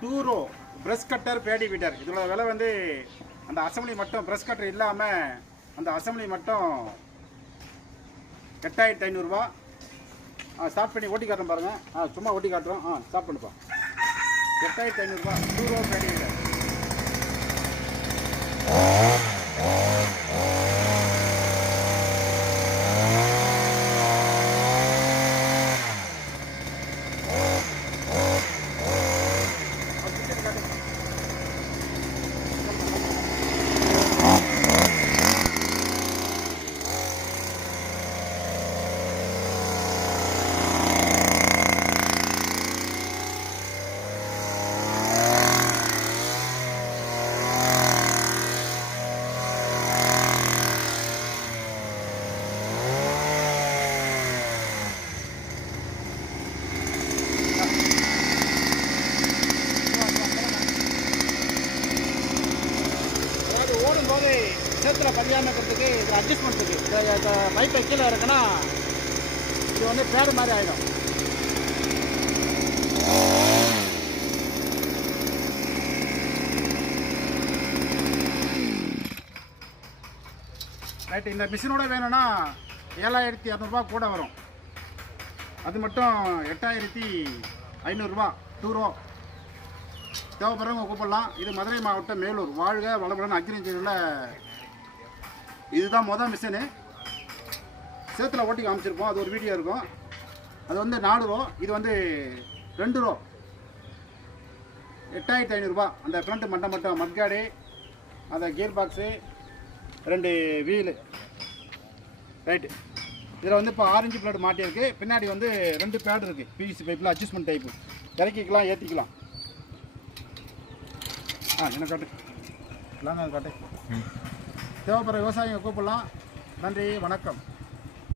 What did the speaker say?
டூரோ brush cutter Bedi weeder. இதோட விலை வந்து அந்த அசம்பிளி மட்டும் ப்ரெஷ் கட்டர் இல்லாமல் அந்த அசம்பிளி மட்டும் 8500 ரூபா. ஸ்டார்ட் பண்ணி ஓட்டி காட்டுறோம் பாருங்கள். சும்மா ஓட்டி காட்டுறோம். ஸ்டார்ட் பண்ணுப்பா. 8500 ரூபா டூரோ பேடி வீட்டர். ஓடும்போது சேத்துல பதியாமல் இருக்கிறதுக்கு இதில் அட்ஜஸ்ட்மெண்ட் இருக்குது. இந்த பைப்பை கீழே இருக்குன்னா இது வந்து பேடு மாதிரி ஆகிடும். ரைட்டு. இந்த மிஷினோட வேணும்னா 7200 கூட வரும். அது மட்டும் 8500 ரூபா டூரோ. தேவைப்படுறவங்க கூப்பிடலாம். இது மதுரை மாவட்டம் மேலூர். வாழ்க வளமுடன் அக்ரிகல்ச்சரில் இதுதான் மொதல் மிஷினு. சேத்துல ஓட்டி காமிச்சிருப்போம். அது ஒரு வீடியோ இருக்கும். அது வந்து 4 ரூபா. இது வந்து 2 ரூபா. 8500 ரூபா. அந்த ஃப்ரண்ட் மட்டும் மட்காடு, அந்த கியர் பாக்ஸு, 2 வீலு. ரைட்டு. இதில் வந்து இப்போ ஆரஞ்சு பிளேட் மாட்டியிருக்கு. பின்னாடி வந்து 2 பேடு இருக்குது. பிவிசி பைப்பில் அட்ஜஸ்ட்மெண்ட் டைப்பு. இறக்கிக்கலாம், ஏற்றிக்கலாம். என்ன காட்டு இல்லாங்க காட்டு. தேவைப்படுற விவசாயிங்க கூப்பிடலாம். நன்றி, வணக்கம்.